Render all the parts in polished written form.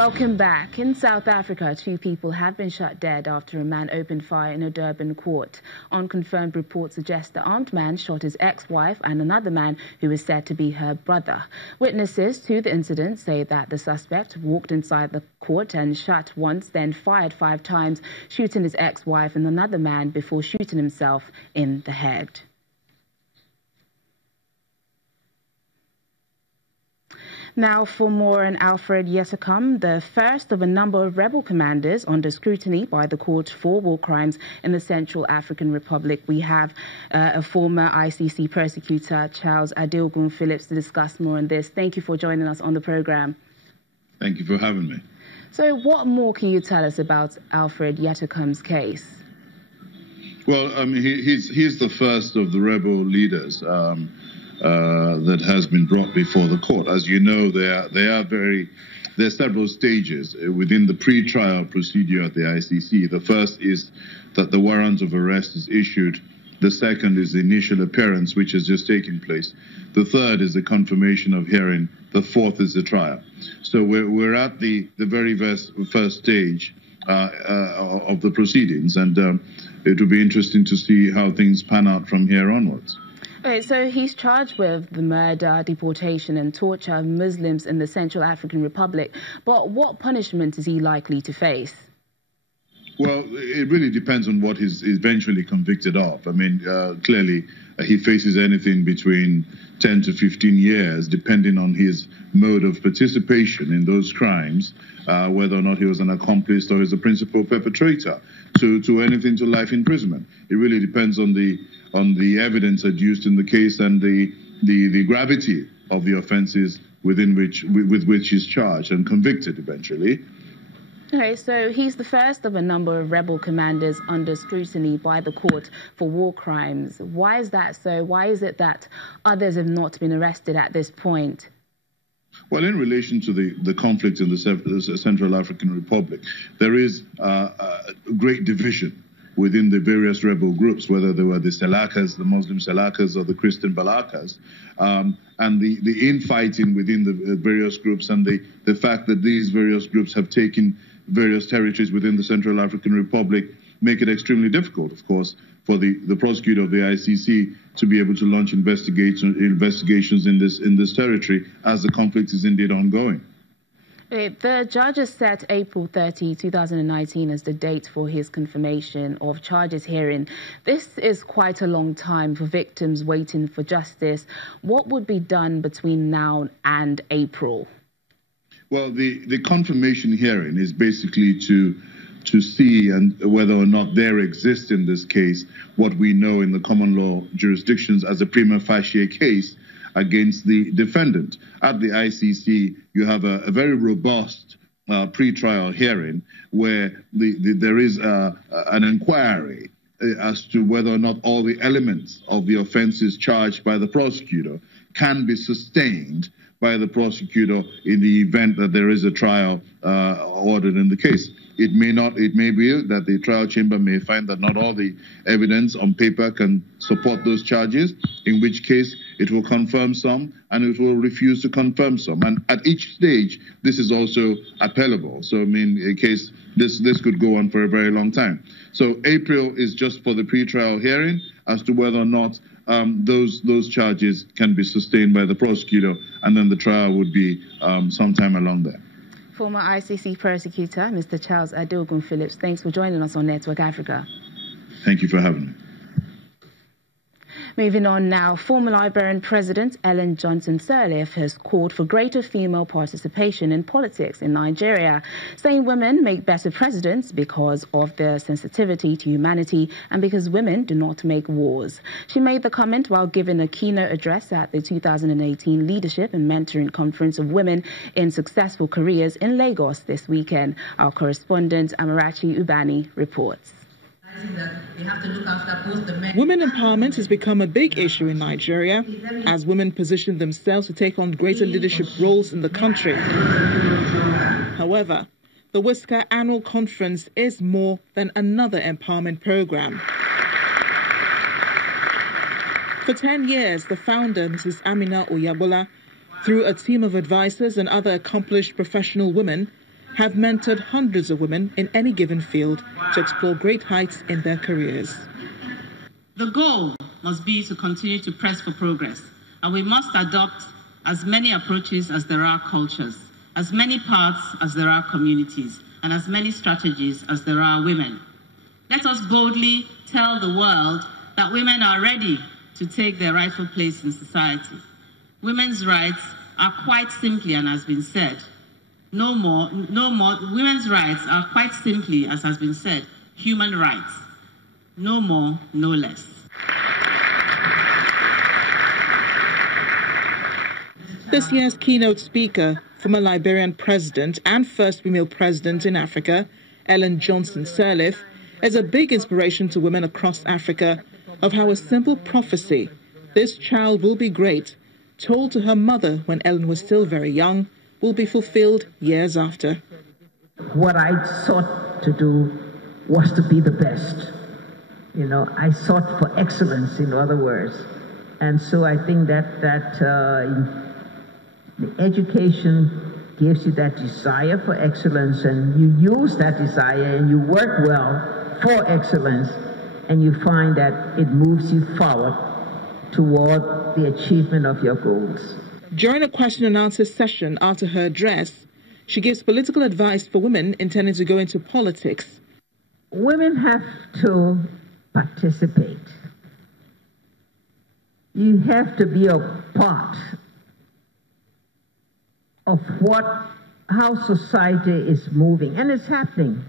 Welcome back. In South Africa, 2 people have been shot dead after a man opened fire in a Durban court. Unconfirmed reports suggest the armed man shot his ex-wife and another man who is said to be her brother. Witnesses to the incident say that the suspect walked inside the court and shot once, then fired 5 times, shooting his ex-wife and another man before shooting himself in the head. Now for more on Alfred Yetacum, the first of a number of rebel commanders under scrutiny by the court for war crimes in the Central African Republic. We have a former ICC prosecutor, Charles Adeogun Phillips, to discuss more on this. Thank you for joining us on the program. Thank you for having me. So what more can you tell us about Alfred Yetacum's case? Well, I mean, he's the first of the rebel leaders that has been brought before the court. As you know, there are several stages within the pre-trial procedure at the ICC. The first is that the warrant of arrest is issued. The second is the initial appearance, which has just taken place. The third is the confirmation of hearing. The fourth is the trial. So we're at the very first stage of the proceedings, and it will be interesting to see how things pan out from here onwards. Okay, so he's charged with the murder, deportation and torture of Muslims in the Central African Republic. But what punishment is he likely to face? Well, it really depends on what he's eventually convicted of. I mean, clearly, he faces anything between 10 to 15 years, depending on his mode of participation in those crimes, whether or not he was an accomplice or is a principal perpetrator, to anything to life imprisonment. It really depends on the evidence adduced in the case and the gravity of the offences with which he's charged and convicted eventually. Okay, so he's the first of a number of rebel commanders under scrutiny by the court for war crimes. Why is that so? Why is it that others have not been arrested at this point? Well, in relation to the conflict in the Central African Republic, there is a great division within the various rebel groups, whether they were the Selakas, the Muslim Selakas, or the Christian Balakas, and the infighting within the various groups, and the fact that these various groups have taken various territories within the Central African Republic make it extremely difficult, of course, for the prosecutor of the ICC to be able to launch investigations in this territory as the conflict is indeed ongoing. The judge has set April 30, 2019 as the date for his confirmation of charges hearing. This is quite a long time for victims waiting for justice. What would be done between now and April? Well, the confirmation hearing is basically to see and whether or not there exists in this case what we know in the common law jurisdictions as a prima facie case against the defendant. At the ICC, you have a very robust pre-trial hearing where there is an inquiry as to whether or not all the elements of the offences charged by the prosecutor can be sustained by the prosecutor in the event that there is a trial ordered in the case. It may not. It may be that the trial chamber may find that not all the evidence on paper can support those charges, in which case it will confirm some and it will refuse to confirm some. And at each stage, this is also appellable. So, I mean, in case this could go on for a very long time. So April is just for the pre-trial hearing as to whether or not those charges can be sustained by the prosecutor, and then the trial would be sometime along there. Former ICC prosecutor, Mr. Charles Adeogun Phillips, thanks for joining us on Network Africa. Thank you for having me. Moving on now, former Liberian President Ellen Johnson Sirleaf has called for greater female participation in politics in Nigeria, saying women make better presidents because of their sensitivity to humanity and because women do not make wars. She made the comment while giving a keynote address at the 2018 Leadership and Mentoring Conference of Women in Successful Careers in Lagos this weekend. Our correspondent Amarachi Ubani reports. Women empowerment has become a big issue in Nigeria as women position themselves to take on greater leadership roles in the country. However, the Whisker Annual Conference is more than another empowerment program. For 10 years, the founder, Mrs. Amina Oyabola, through a team of advisors and other accomplished professional women, have mentored hundreds of women in any given field to explore great heights in their careers. The goal must be to continue to press for progress, and we must adopt as many approaches as there are cultures, as many paths as there are communities, and as many strategies as there are women. Let us boldly tell the world that women are ready to take their rightful place in society. Women's rights are quite simply, and has been said, no more, women's rights are quite simply, as has been said, human rights. No more, no less. This year's keynote speaker, former Liberian president and first female president in Africa, Ellen Johnson Sirleaf, is a big inspiration to women across Africa of how a simple prophecy, "This child will be great," told to her mother when Ellen was still very young, will be fulfilled years after. What I sought to do was to be the best. You know, I sought for excellence, in other words. And so I think that the education gives you that desire for excellence, and you use that desire and you work well for excellence, and you find that it moves you forward toward the achievement of your goals. During a question and answer session after her address, she gives political advice for women intending to go into politics. Women have to participate. You have to be a part of how society is moving, and it's happening.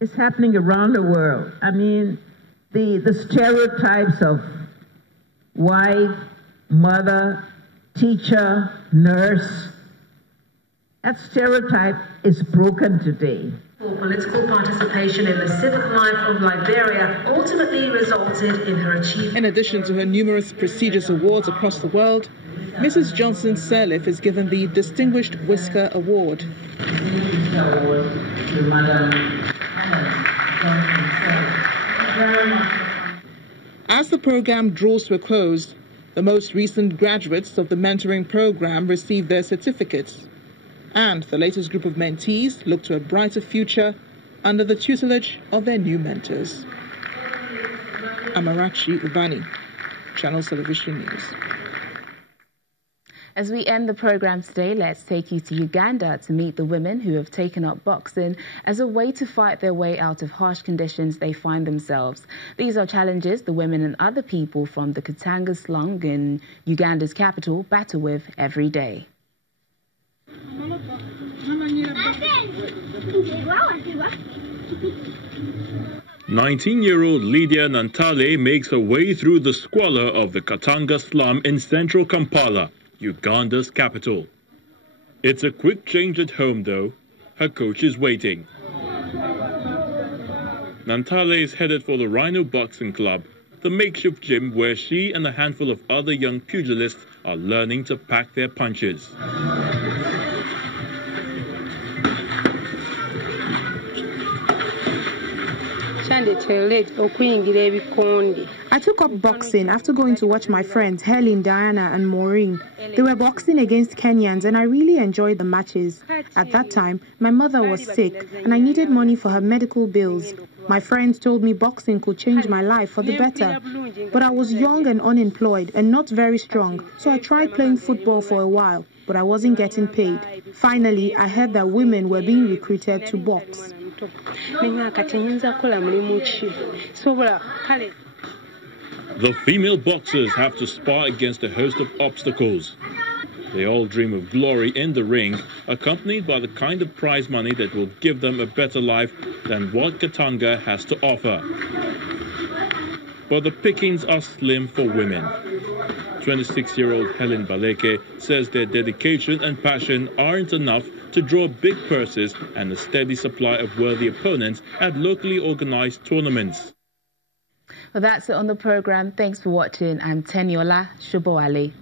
It's happening around the world. I mean, the stereotypes of wife, mother, teacher, nurse, that stereotype is broken today. Political participation in the civic life of Liberia ultimately resulted in her achievement. In addition to her numerous prestigious awards across the world, Mrs. Johnson Sirleaf is given the Distinguished Whisker Award. As the program draws to a close, the most recent graduates of the mentoring program receive their certificates, and the latest group of mentees look to a brighter future under the tutelage of their new mentors. Amarachi Ubani, Channels Television News. As we end the program today, let's take you to Uganda to meet the women who have taken up boxing as a way to fight their way out of harsh conditions they find themselves. These are challenges the women and other people from the Katanga slum in Uganda's capital battle with every day. 19-year-old Lydia Nantale makes her way through the squalor of the Katanga slum in central Kampala, Uganda's capital. It's a quick change at home, though. Her coach is waiting. Nantale is headed for the Rhino Boxing Club, the makeshift gym where she and a handful of other young pugilists are learning to pack their punches. I took up boxing after going to watch my friends Helen, Diana and Maureen. They were boxing against Kenyans and I really enjoyed the matches. At that time, my mother was sick and I needed money for her medical bills. My friends told me boxing could change my life for the better. But I was young and unemployed and not very strong, so I tried playing football for a while, but I wasn't getting paid. Finally, I heard that women were being recruited to box. The female boxers have to spar against a host of obstacles. They all dream of glory in the ring, accompanied by the kind of prize money that will give them a better life than what Katanga has to offer. But the pickings are slim for women. 26-year-old Helen Baleke says their dedication and passion aren't enough to draw big purses and a steady supply of worthy opponents at locally organized tournaments. Well, that's it on the program. Thanks for watching. I'm Teniola Shuboali.